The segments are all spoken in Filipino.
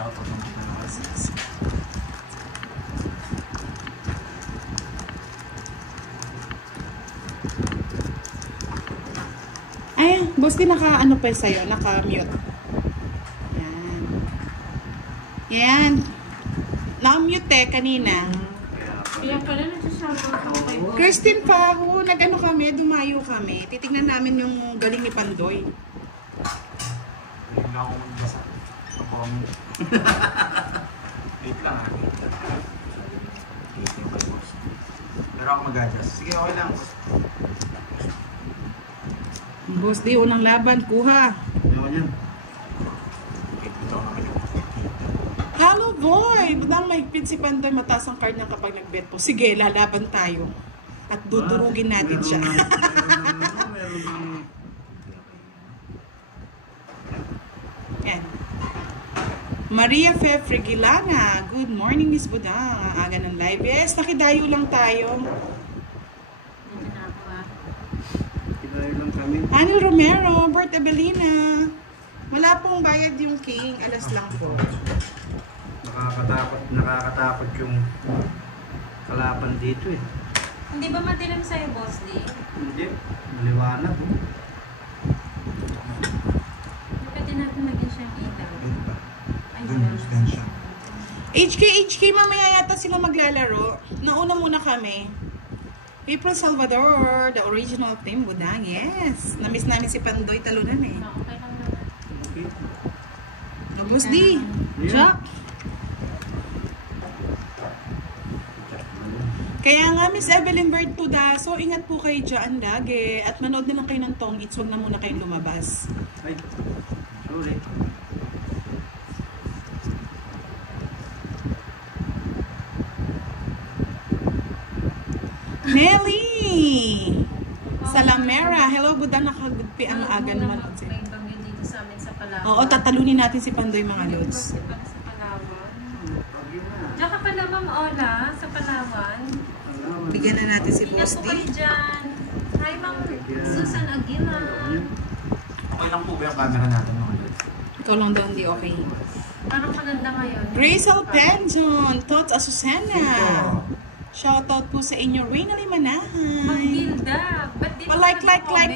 shoutout ng mga sis. Ay, boss, di naka-ano pa sa'yo? Naka-mute. Yan. Yan. Naka-mute kanina. Kaya pala nagsasama ako kay boss. Christine Paho, nag-ano kami, dumayo kami. Titignan namin yung galing ni Pandoy. Hindi na ako magbasa. Comment. Wait lang ha. Wait lang kay boss. Pero ako mag-adjust. Sige, okay lang boss. Boss, di unang laban, kuha. Ewan yan. Wait, ito ako naman yung Hello, boy! Budang mahigpit si Pandoy, mataas ang card niya kapag nag-bet po. Sige, lalaban tayo. At dudurugin natin siya. Yan. Maria Fe Frigilana. Good morning, Miss Budang. Ang aga ng live. Yes, nakidayo lang tayo. Nandiyan na ako ah. Kinayo lang kami. Anil Romero, Bert Abelina. Wala pong bayad yung king. Alas lang po. Nakakatakot yung kalaban dito eh. Hindi ba madilim sa'yo, boss Lee? Hindi. Maliwanag. Pwede natin lagyan siyang ilaw. Ay, siya. HK, mamaya yata sila maglalaro. Nauna muna kami. April Salvador, the original team, Budang. Yes. Namiss namin si Pandoy talunan eh. Okay lang naman. Okay. Boss D. Jack. Kaya nga, Miss Evelyn Bird Pudaso, ingat po kayo dyan lagi. At manood na lang kayo ng Tong Eats. Huwag na muna kayong lumabas. Ay, sorry. Nelly! Salamera. Hello, Buda. Nakagudpi ang aga naman. May bagyo dito sa amin sa Palawan. Oo, tatalunin natin si Pandoy, mga lods. Bakit pala sa Palawan? Diyan ka pala, Ma'am Ola, sa Palawan. Bigyan na natin si Ingat Boss po D. kayo dyan. Hi, Ma'am Susan Aguila. Okay lang po ba yung camera natin mga lods? Ikaw lang daw hindi okay. Parang maganda ngayon. Grace Alpenjon, Tots Asusena. Shoutout po sa inyo, Reyna Ma'am Limanahay. Gilda. Ba't di Like. Sabi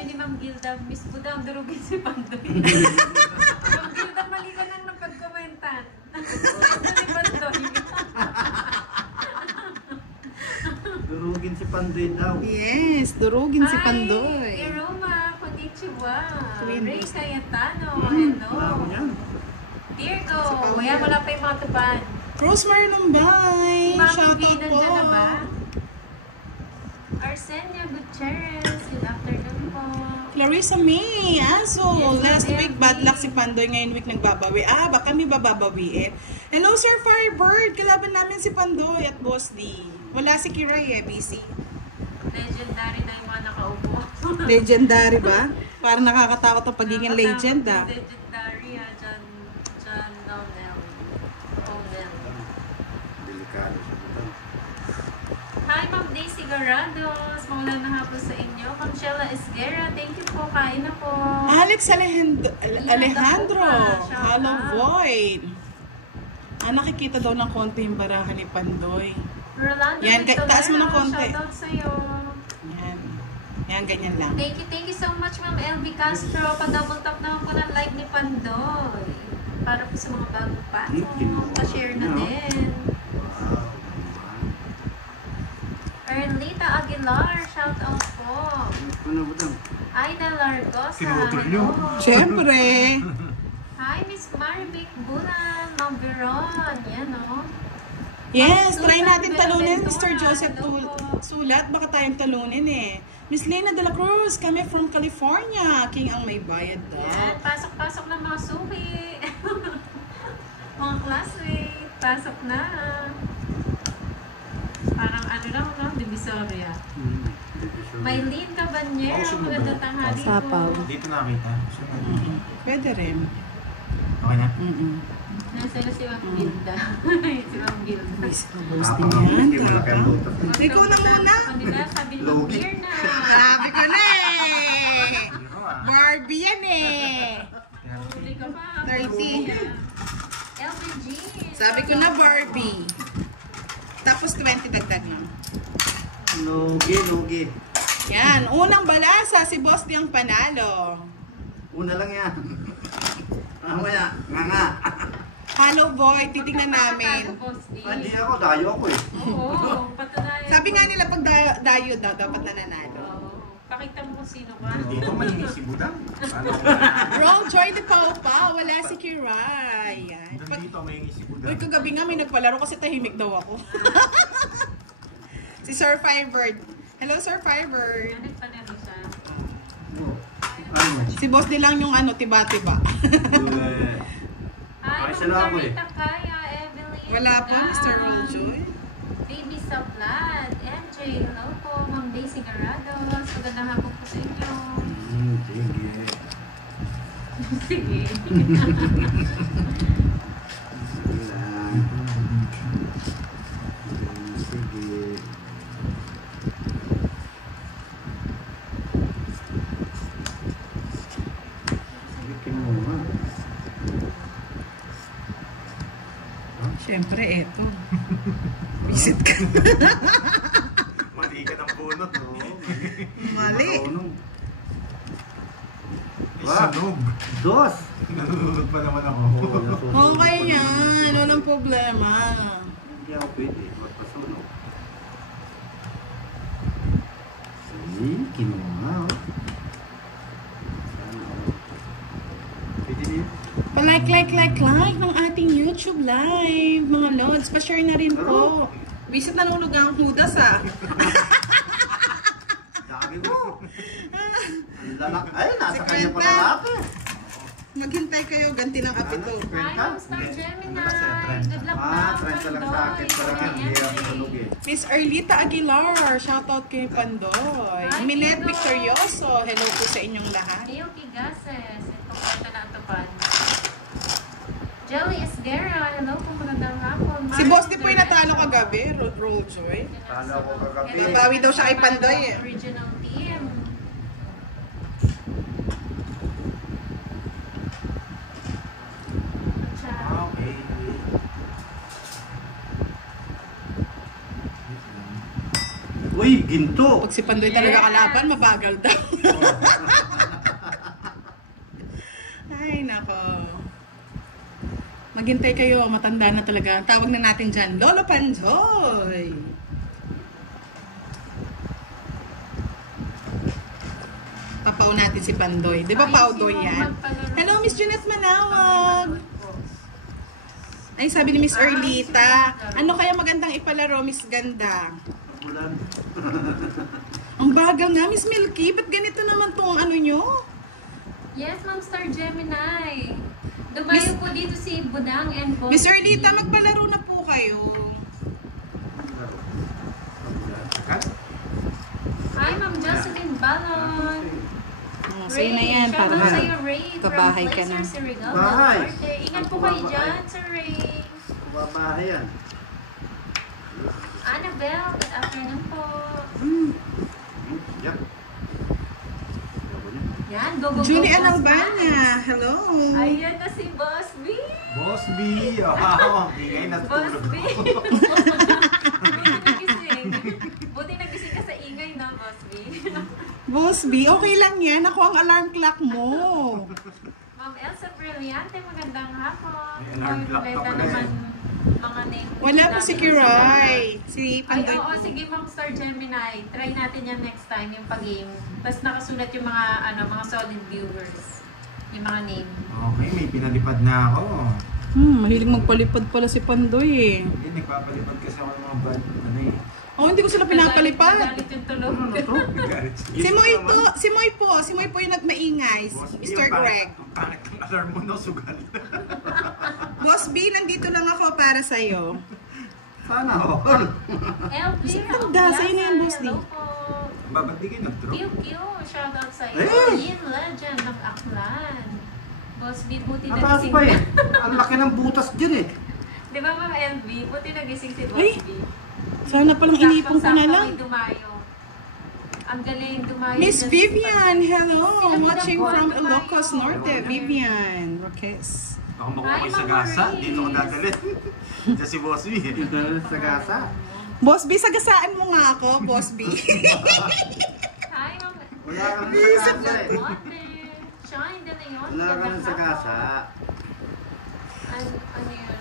ni Ma'am Gilda, Miss Buda, ang durugin si Pandoy. Ma'am Gilda, mali ka nang napag-komentan. Si Pandoy. Durugin si Pandoy daw. Yes, durugin si Hi, Pandoy. Iroma, konnichiwa. Twin Ray boss. Cayetano, Wala hello. ko yan. Virgo, wala pa yung mga tuban. Rosemary Lumbay. Si Ma'am Shoutout V, po. nandiyan na ba? Arsenio Gutierrez, good afternoon po. Clarissa May. Aso, Yes, last Ma'am week LB. bad luck si Pandoy. Ngayon week nagbabawi. Baka may bababawiin. Hello, Sir Firebird. Kalaban namin si Pandoy at Boss D. Wala si Kiray busy. Legendary na yung mga nakaupo. Legendary ba? Parang nakakatakot ang pagiging legend Legendary John Nonel. Delikado siya. Hi, Ma'am Daisy Garados. Maulan na hapon sa inyo. Conchela Esguera, thank you po. Kain na po. Alex Alejandro. Shout Hello, out. Void. Nakikita daw ng konti yung barahan ni Pandoy. Rolando Yan, taas mo ng Vitolara, konti. shoutout sa'yo. Yan. Yan, ganyan lang. Thank you so much, Ma'am LB Castro. Pa-double tap naman po ng like ni Pandoy. Para po sa mga bagong pasok. Pa-share na din. Erlita Aguilar, shoutout po. Ano ba daw? Aida Largosa, Kinutol nyo. hello. Siyempre. Hi, Miss Marvic Bulan, Ma'am Veron. Yan, o. Yes, Ma'am try Susan natin talunin, Benedictona, Mr. Joseph hello po. Sulat. Baka tayong talunin eh. Miss Lena de la Cruz, kami from California. King ang may bayad daw. Yan, pasok-pasok na mga suki. Mga classmate, pasok na. Parang ano lang, no? Divisoria. Maylene Cabanyero, magandang tanghali po. Sapaw. Dito nakita. Pwede rin. Okay na? Nasa na si Ma'am Gilda. Si Ma'am Gilda. Miss ka, boasting yan. Malaki ang luto. Ikaw na muna. Kanila, sabi ni Ma'am Logi. Beer na. Sabi ko na eh. Barbie yan eh. Huli ka pa. 30. LBG. Sabi ko na Barbie. Tapos 20 dagdag na. Lugi. Yan, unang balasa si Boss D ang panalo. Una lang yan. Mamaya, nga. Hello boy, titingnan namin. Hindi ako, dayo ako eh. Oo, patunayan. Sabi nga nila pag dayo daw, dapat nananalo. Oo. Pakita mo kung sino ka. Dito mahinis si Budang. Roll joy ni Pau Pau, wala si Kiray. Yan. Dito mahinis si Budang. Uy, kagabi nga may nagpalaro kasi tahimik daw ako. Si Sir Firebird. Hello Sir Firebird. Ano panalo siya? Ano? Si Boss din lang yung ano, tiba-tiba. Ay, sila ako eh. Margarita Kaya, Evelyn. Wala pa, Daan. Mr. Rolljoy. Baby Sablad, MJ, hello po. Ma'am Daisy Garados, magandang hapon po sa inyo. Sige. Sige. Sige lang. Sige. Sige, kinuha. Siyempre, eto. Visit ka. Mali ka ng bunot. Mali. Sunog. Dos. Nalulunod pa naman ako. Okay yan, walang problema. Hindi ako pwede. Magpasunog. Sige, kinuha. Sana ako. Pwede din. Pa-like ng ating YouTube live, mga lods. Pa-share na rin po. Visit nalulog ang hudas ah. Dami ko. Ang lalak. Ay, nasa Si kanya pa Kwenta. lalaki. Maghintay kayo, ganti ng apito. Hi, Ma'am Star Gemini. Good luck Ah, ma'am. 30 lang sa akin. Parang hindi ako tulog eh. Miss Erlita Aguilar, shoutout kay Pandoy. Hi, Milet Tino. Victorioso, hello po sa inyong lahat. Leo Kigases. Ito kwarta na ang tupad. Jelly Esguera. Hello po, magandang hapon. Si Boss di po yung natalo kagabi, Rolljoy. Talo ko kagabi. Nabawi daw siya kay Pandoy eh. Original team. Okay. Uy, ginto. Pag si Pandoy talaga kalaban, mabagal daw. Ay, nako. Maghintay kayo, matanda na talaga. Tawag na natin dyan, Lolo Pandoy. Papaw natin si Pandoy. Di ba Paudoy yan? Hello, Miss Jeanette Manawag. Ay, sabi ni Miss Erlita, ano kaya magandang ipalaro, Miss Ganda? Ulan. Ang bagal nga, Miss Milky. Ba't ganito naman tong ano nyo? Yes, Ma'am Star Gemini. Dumayo po dito si Budang and Boss. Miss Erlita, magpalaro na po kayo. Hi, Ma'am Jocelyn Balon. So yun na yan, para Shoutout sa'yo, Ray. pabahay ka na. Bahay. Ingat po kayo dyan, Sir Ray. Babahay yan. Annabelle, good afternoon po. Yak. Yan, go, go, go. Julie Boss Albania, hello. Man. Ayan na si Boss B. Boss B! Oh, ingay Boss natutulog B. ako. Buti nagising. Buti nagising ka sa ingay, no, Boss B. Boss B, okay lang yan. Ako ang alarm clock mo. Ma'am Elsa Brillante, magandang hapon. May alarm clock ka pala naman eh. mga name. Wala po si Kiray. Si Ay, Pandoy. oo, sige Ma'am Star Gemini. Try natin yan next time, yung pag-game. Tapos nakasulat yung mga, mga solid viewers. Yung mga name. Okay, may pinalipad na ako. Mahilig magpalipad pala si Pandoy eh. Hindi, nagpapalipad kasi ako ng mga bad, ano eh. Oh, hindi ko sila pinapalipad. Nagalit yung tulog. Ano to? Galit. Si Moy po yung nagmaingay. Boss B, Mr. Greg. Ang pangit ng alarm mo, no? Sugal. Boss B, nandito lang ako para sa'yo. Sana all. LV, Ganda, sa'yo na yan, Boss D. hello po. Ba't di kayo nag-drop? QQ, shoutout sa iyo. Eh! Yin Legend ng Aklan. Boss B, buti Mataas nagising. pa eh. Ang laki ng butas dyan eh. Di ba Ma'am LV, buti nagising si Boss Ay! B. Sana palang inipon ko na Saktong-sakto lang. may dumayo. Ang galing dumayo. Miss dyan si Vivian, Pandoy. hello. Sila Watching Budang from Buwan, Ilocos tumayo. Norte. Vivian Roques. Ako makuha sa gasa, dito ko dadalhin. Diyan si Boss B. Sa gasa. Boss B, sagasaan mo nga ako, Boss B. Hi, Ma'am. Wala kang sa gasa eh. Shine, na yun. Wala kang sa gasa. Ano yun?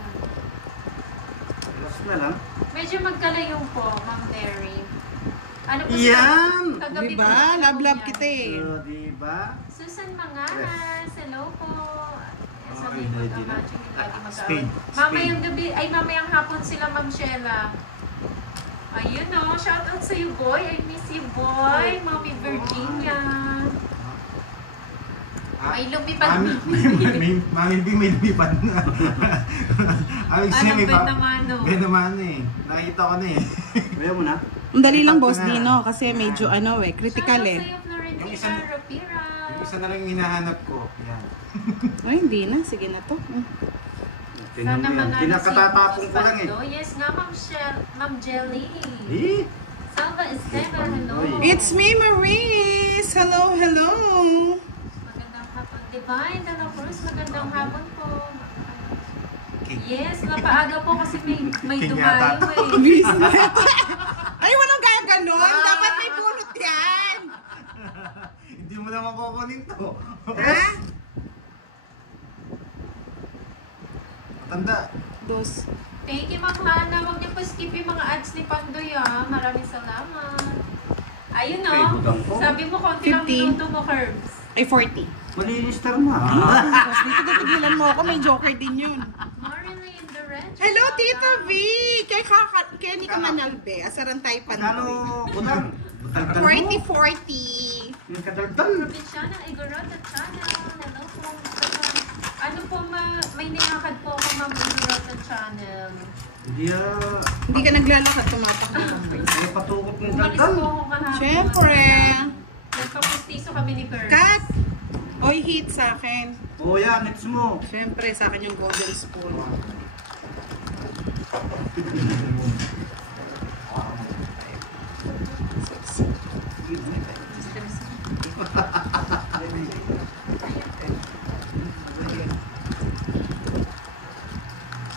Plus na lang. Medyo magkalayo po, Ma'am Mary. Ano po Yan! Kagabi Diba? po, Love yan. kita eh. So, diba? Susan Mangaras, hello po. Sabi Okay, mo, ready na. imagine yung lagi mag-away. Spain. Mamayang gabi, ay mamayang hapon sila, Ma'am Sheila. Ayun o, shoutout sa you, boy. I miss you, boy. Mami Virginia. May lumipad. Mami B, may lumipad na. Ay, siya, Anong may Ben naman, no? Ben naman eh. Nakita ko na eh. Kaya mo na. Ang dali lang, Ipag ko Boss na. Dino, kasi medyo critical eh. Shoutout sa'yo, Yung Florentina isang- Rapira. Yung isa na lang yung hinahanap ko. Yan. Ay, hindi na. Sige na to. Tingnan mo yan. Pinakatatapong ko lang eh. Yes nga, Ma'am Jelly. Eh? Salva Esteban, hello. It's me, Maurice. Hello, hello. Magandang hapon. Divine de la Cruz, magandang hapon po. King. Yes, napaaga po kasi may King dumayo yata. eh. Business. Ay, walang kaya ganon. Dapat may bunot yan. Hindi mo naman kukunin to. Ha? Tanda. Dos. Thank you, Ma'am Hana. Huwag niyo po skip yung mga ads ni Pandoy ah. Maraming salamat. Ayun Ay, oh. budang po. Sabi mo, konti lang 50. minuto mo, Herbs. Ay, 40. Malilister na. Boss, dito titigilan mo ako. May joker din yun. Marilyn the Red. Hello, Tita V. Kaya ni ka manalbe. Asaran tayo Kano, pandoy. budang? Budang 40-40. Yung kadaldan. Provinciana Igorota Channel. Hello po. Ano po, may nilakad po ako, Ma'am Igorota Channel. Hindi Hindi ka naglalakad, tumatakbo. Hindi patukot ng Umalis daldan. po ako kahapon. Siyempre. Nagpapustiso kami ni Kurt. Kat! Oy, hit sa akin. Oo yan, it's mo. Siyempre, sa akin yung golden spoon.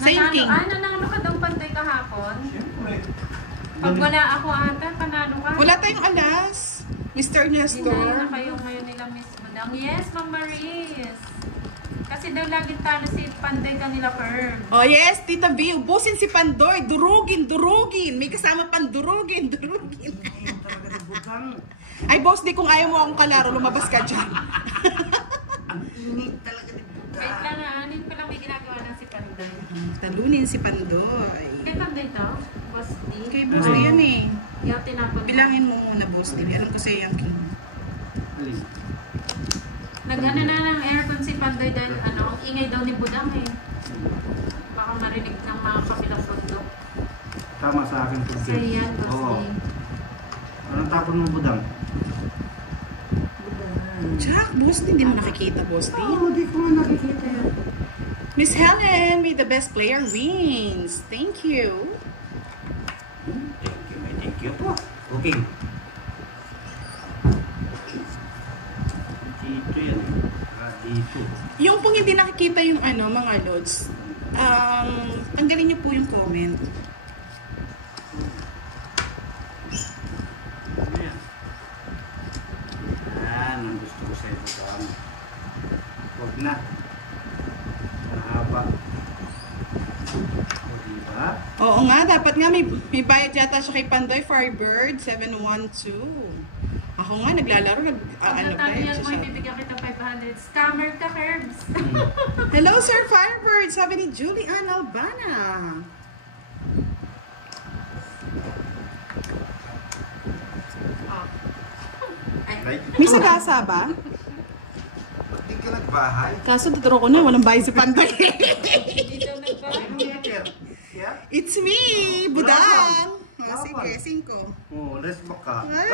Same king. Nanalo ka daw Pandoy kahapon? Pag wala ako ata, panalo ka. Wala tayong alas. Mr. Dinala Nestor. na kayo ngayon nila, Miss Madam. Yes, Ma'am Maris. Kasi daw laging talo si Pandoy kanila, Perm. Oh yes, Tita B, ubusin si Pandoy. Durugin, durugin. May kasama pang durugin, durugin. Ayun talaga ng budang. Ay, boss, di kung ayaw mo akong kalaro, lumabas ka dyan. Ang init talaga ng budang. Wait lang, anin pa lang may ginagawa ng si Pandoy. Talunin si Pandoy. Kay Pandoy to? Boss D? Kay boss D yan eh. Yung tinapon mo. Bilangin mo muna, boss D. Alam ko sa'yo yung king. Alin? Nag-ano na ng aircon si Pandoy dahil ano, ang ingay daw ni Budang eh. Baka marinig ng mga kabilang bundok. Tama sa akin. So yan, Boss Oo. D. Anong tapon mo budang? Tsak, boss D, hindi mo nakikita, boss D. Oo, di ko nga nakikita yan. Miss Helen, may the best player wins. Thank you. Thank you po. Okay. Dito yan. Dito. Yung pong hindi nakikita yung ano, mga lods, tanggalin niyo po yung comment. Ano yan? Yan, ang gusto ko sa'yo budang. Huwag na. Mahaba. O, diba? Oo nga, dapat nga may bayad yata siya kay Pandoy Firebird 712. Ako nga, naglalaro, Pag natalo bayad yan siya mo, siya. ibibigyan kita 500. Scammer ka, Herbs. Hello, Sir Firebird, sabi ni Julian Albana. Oh. Ay, Right? May sagasa ba? Ba't di ka nagbahay? Kaso tuturo ko na, walang bayad si Pandoy. dito nagpa. Ano yan, Jer? Yeah? It's me, Budang. Oh, sige, 5. Oh, let's back ka. Magaling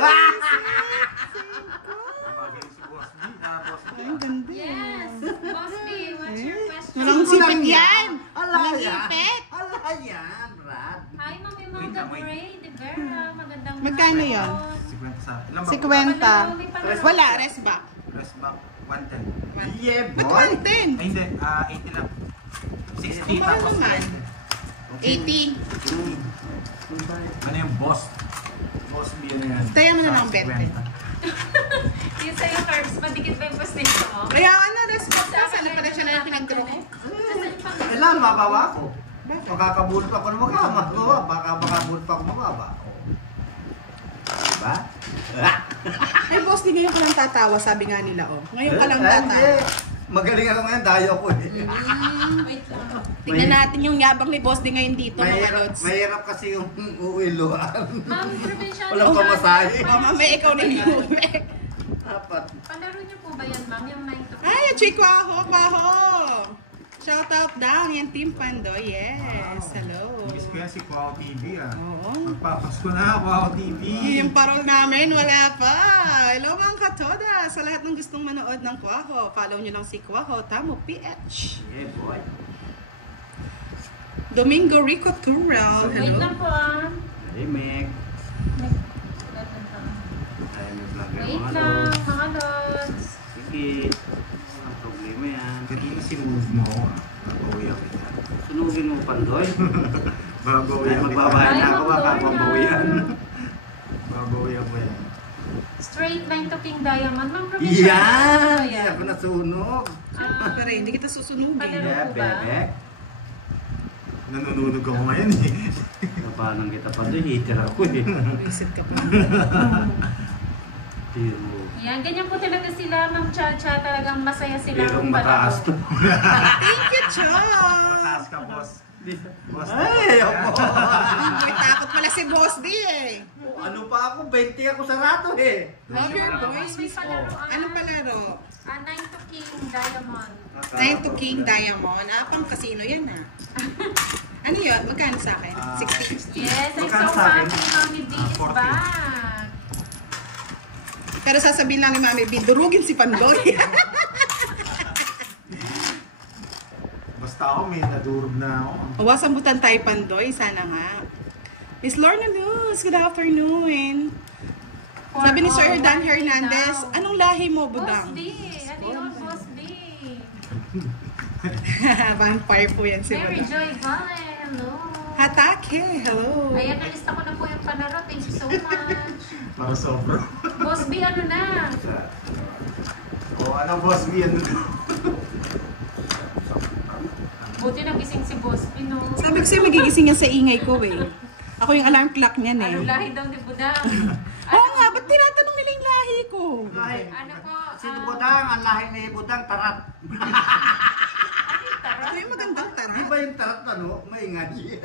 si Boss B. Boss B. Ang ganda. Yes! Boss B, what's your question? Walang sipit yan. Ala Walang yan. ipit. Ala yan, Brad. Hi, Mami Wait Imelda lang, wait. Gray de Vera. Magandang Magkano hapon. yan? 50 sa... Ilan ba? 50. may palaro. Wala, rest back. Press back, 110. Yeah, Ba't boy. 110? Ay, hindi. 80 lang. 60 Ang mahal tapos naman. 80. Ano yung boss? Boss B, ano yan? Tayo mo na ng 20. Yung sa'yo, Carbs, madikit ba yung postation mo? Kaya ano, rest back ka. Sana pala siya na pinag-draw ko. Kailangan mabawa ko. Makakabulot ako ng magkama. Baka makabulot pa ako mababa. Diba? Ay, boss, di ngayon ka lang tatawa, sabi nga nila, oh. Ngayon ka lang Hindi. tatawa. Magaling ako ngayon, dayo ako eh. Wait lang. Tingnan natin yung yabang ni boss di ngayon dito, mga lods. Mahirap kasi yung uwiluan. Ma'am, provincial. Walang pamasahe. Oh, mamaya ikaw na yung Dapat. Palaro niyo po ba yan, ma'am? Yung 9 to 5? Ay, Chico, Kwaho! Shout out daw, yan Team Pandoy, yes. Hello. Miss ko yan si Kwao TV ah. Oo. Magpapasko na, Kwao TV. Yung parol namin, wala pa. Hello mga katoda. Sa lahat ng gustong manood ng Kwaho, follow nyo lang si Kwaho, Tamo PH. Yeah, boy. Domingo Rico Tural, Wait hello. lang po ah. Hey, Meg. Wait lang, mga lods. Sige. Ang problema yan. Kanina si move mo. Babawi ako yan. Sunugin mo, Pandoy. Babawi Ay, ako magbabayad na Ay, ako. Baka Pandoy, pabawian. Babawi ako yan. Straight 9 to King Diamond. Ma'am, provincial. Yan! Ano Hindi ako nasunog. Pero hindi kita susunugin. Palaro. Yeah, po ba? bebe. Nanununog ako ngayon eh. Kapanan kita, Pandoy. Hitter ako eh. Visit ka pa. Pero, Yan, ganyan po talaga sila, Ma'am Chacha. Talagang masaya sila. pero kung mataas to. Thank you, Chong! Mataas ka, boss. Boss, Ay, ako. May takot pala si Boss D eh. Ano pa ako? 20 ako sa rato eh. Love your Ma'am, voice, may Miss O. palaroan. Anong palaro? 9 to King Diamond. 9 to King Diamond. Pang casino yan ah. Ano yun? Magkano sa akin? 60. Yes, I'm Magkano so sa akin? happy Mami B is 40. back. Pero sasabihin lang ni Mami B, durugin si Pandoy. basta ako may nadurog na ako. Wasambutan tayo Pandoy, sana nga. Miss Lorna Luz, good afternoon. Sabi ni Sir Dan Hernandez, anong lahi mo, Boss Budang? B. Ano yun, Boss B? Vampire po yan si Mary Budang. Joy Vale, hello. Hatake, hello. Ayan, nalista ko na po yung panaro. Thank you so much. Para sobro. Boss B, ano na? O ano, boss B, ano na? Buti nagising si Boss B, no? Sabi ko sa'yo, magigising yan sa ingay ko eh. Ako yung alarm clock niyan eh. Ano lahi daw ni Budang? Oo nga, ba't tinatanong nila yung lahi ko? Ay, Ano po? si Budang, ang lahi ni Budang, tarat. Ito yung magandang Di tara. ba yung tarat ano? Maingay.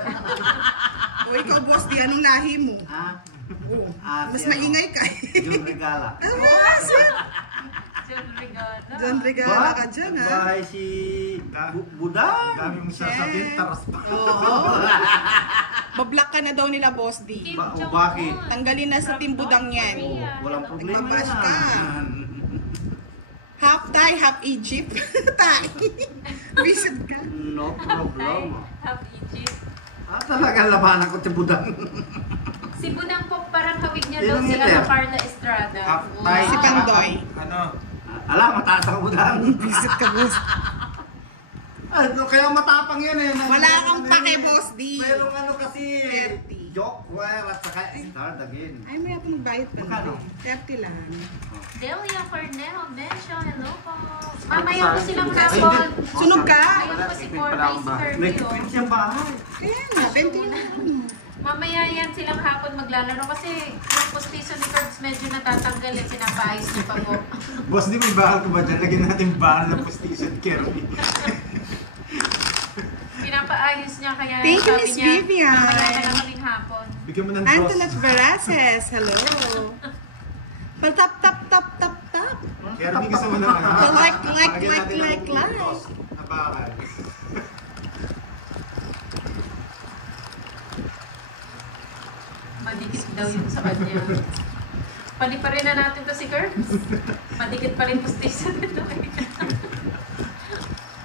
O ikaw, boss, di anong lahi mo? Ha? Oo. Ah, Mas si ano? maingay ka. Yung regala. Ah, sir. John Regalo. John Regala ka dyan, ha? Bahay si Budang. Dami mong sasabihin, taras pa. Oo. Bablock ka na daw nila, boss D. Kim Ba- Jong-un. bakit? Tanggalin na sa Team Budang yan. Walang problema Nagbabash ka. yan. Half Thai, half Egypt. Thai. Visit ka. No problem. Half Egypt. Talaga labanan ko si Budang. Si Budang po parang hawig niya Sino daw sila nila? sa Carla Estrada. Half Thai, Si Pandoy. Ano? Alam, mataas ako Budang. Visit ka, boss. Ano, kaya matapang yan eh. Wala kang pake, boss D. Mayroong ano kasi, 30. joke, wire, at saka start again. Ay, may akong magbayad pa. Magkano? 30 lang. Delia Cornel, Bencho, hello po. Mamaya po silang Ay, hapon. hindi. Sunog ka? Ayun po si Cornay, si May Curfew. kwento siyang bahay. Kaya nga, 20 lang. Mamaya yan silang hapon maglalaro kasi yung postiso ni Curbs medyo natatanggal at pinapaayos niya pa po. Boss, di may bakal ka ba dyan? Lagyan natin bakal na postition, Kerry. Pinapaayos niya kaya Thank you, sabi Miss niya, Vivian. mamaya na lang kaming hapon. Bigyan mo ng boss. Antoinette Veraces, hello. Paltap, tap, tap, tap, tap. Kerry, gusto mo na ano? Like, Lagyan natin ng like. toast na bakal. Madikit daw yun sa kanya. Paliparin na natin to si Curbs. Madikit pa rin postiso nito.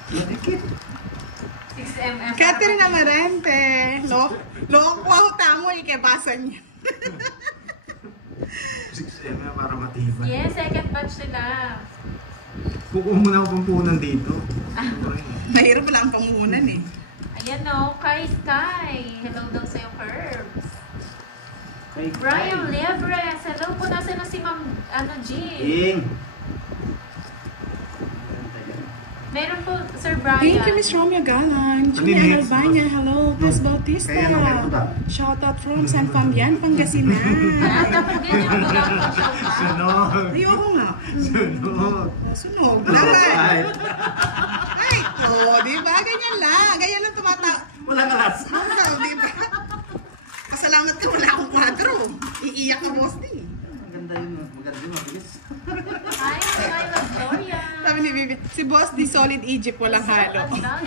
Madikit. 6mm. Catherine Amarante. Loko ako tamo, ikebasan niya. 6M para matibay. Yes, second batch sila. Kukuha mo na ako pampunan dito. Mahirap pala ang pangunan eh. Ayan o, Kai Sky. Hello daw sa'yo, Curbs. Brian Lebres. Hello po, nasa na si Ma'am Jean. Ing. Meron po, Sir Brian. Thank you, Miss Romeo Galan. Ano Julia next, Albania, hello. Gus Bautista. Kaya naman ito daw. Shout out from San Fabian, Pangasinan. Dapat ganyan po lang po siya. Sunog! Ayoko nga. Sunog! Sunog. Ay, Ay, di ba? Ganyan lang. Ganyan lang tumata. wala ka las. Di ba? Pasalamat ka, wala akong kwadro. Iiyak ka, boss din. Maganda yun. Maganda yun. Mabilis. Hi, I love Gloria. Sabi ni Bibi, si boss di solid Egypt, walang halo.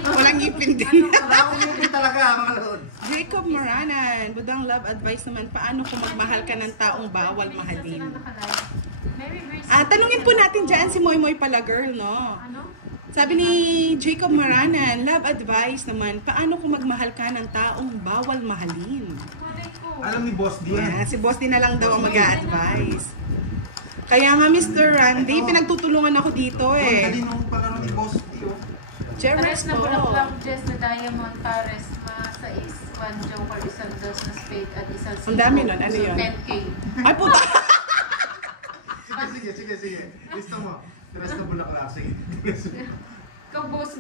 Walang ipin din. Wala akong ipin talaga, mga lord. Jacob Moranan, budang love advice naman, paano kung magmahal ka ng taong bawal Sila mahalin? nakalive. Mary Grace. Tanungin po natin dyan si Moy Moy pala girl, no? Ano? Sabi ni Jacob Moranan, love advice naman, paano kung magmahal ka ng taong bawal mahalin? Malay ko. Alam ni Boss D yan. Si boss din na lang daw ang mag-a-advise. Kaya nga Mr. Randy, pinagtutulungan ako dito Ang eh. galing nung palaro ni Boss D, oh. Pares Jerez na po. bulaklak, Jess na diamond, pares, sa is, one joker, isang dos na spade, at isang Ang dami nun, ano So, yun? 10K. Ay puta! Sige. Gusto mo. Tres na bulaklak. Sige. Ikaw, boss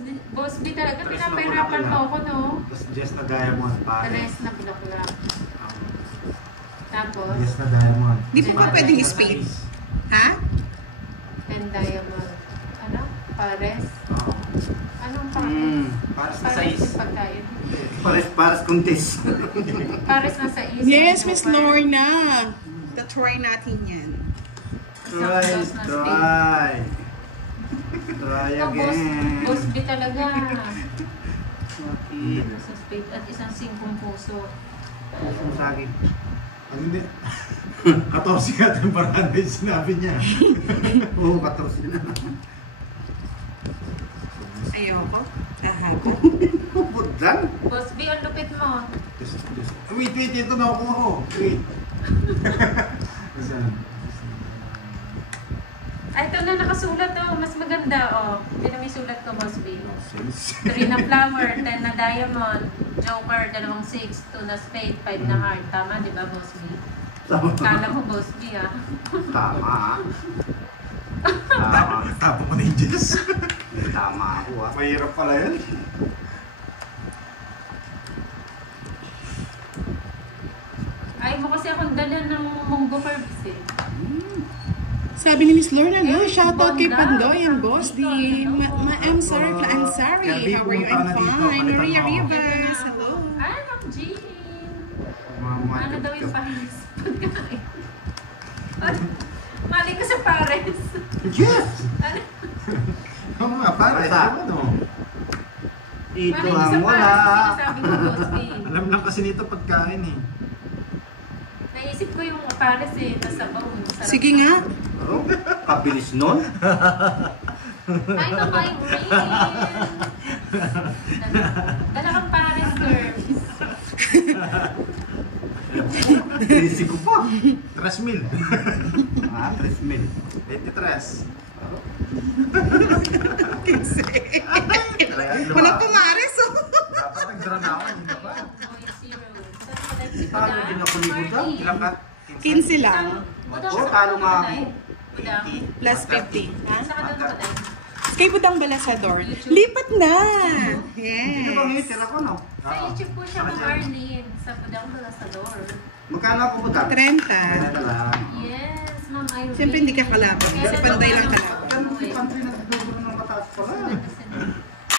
B talaga, Pares na pinapahirapan mo bulaklak. ako, no? Tapos just na diamond, pare. Pares na bulaklak. Tapos, Yes na diamond. Di po ba pwedeng spade? Ha? 10 diamond. Ano? Pares? Oo. Anong pares? Pares na Pares size. yung pagkain. Pares kuntis. Pares na sa is. Yes, Miss Lorna. Try natin yan. Try. Try Ito, again. boss B talaga. Okay. Isang spade at isang 5 puso. Ang saging. Ano hindi? 14 ka itong parada yung sinabi niya. Oo, 14 na. Ayoko. Ahako. Budlan. Boss B, ang lupit mo. Wait, ito na ako. Wait. Saan? Ay, ito na nakasulat oh. Mas maganda oh. Hindi na may sulat ko, Boss B. Sense. 3 na flower, 10 na diamond, joker, 2 6, 2 na spade, 5 na heart. Tama, di ba, Boss B? Tama. Kala mo, Boss B, ha? Tama. Tama. Tapo ko na yung Jess. Tama ako ah. Mahirap pala yan. Ay mo kasi akong dala ng munggo herbs eh. Sabi ni Miss Lorna, no, shoutout kay Pandoy and Boss D. I'm sorry, I'm sorry. How are you? I'm fine. Maria Rivas, hello. Ay, Ma'am Jean! Mama. Ano daw yung paris? Pagkain. Mali ko sa pares. Yes! Ano? Oo nga, pare. Basta. Ano? Ito Mali ko sa ang wala. pares. Sinasabi ko, Boss B. Alam lang kasi nito pagkain eh. Naisip ko yung pares eh. Nasa bawang. Sige nga. Oh, kabilis nun. Ay, no, my brain! Dala kang pares, girls. Bilisig ko pa. 3 mil. 3 mil. 23. Walang pumares, oh. Dapat nag-draw na ako. Hindi ba? Paano din ako ni Budang? Ilang ka? 15 lang. Oh, talo nga ako. Budang. Plus 50. Ha? Saan ka doon, Budang? Kay Budang Balasador. Lipat na! Ito bang Yes. initira ko, no? Sa YouTube po siya, Ma'am Arlene. Sa Budang Balasador. Magkano ako Budang? 30. Kaya lang. Yes, Ma'am Irene. Siyempre hindi ka kalaban. Kasi panday lang kalaban. Ano si country na siguro ng mataas pala?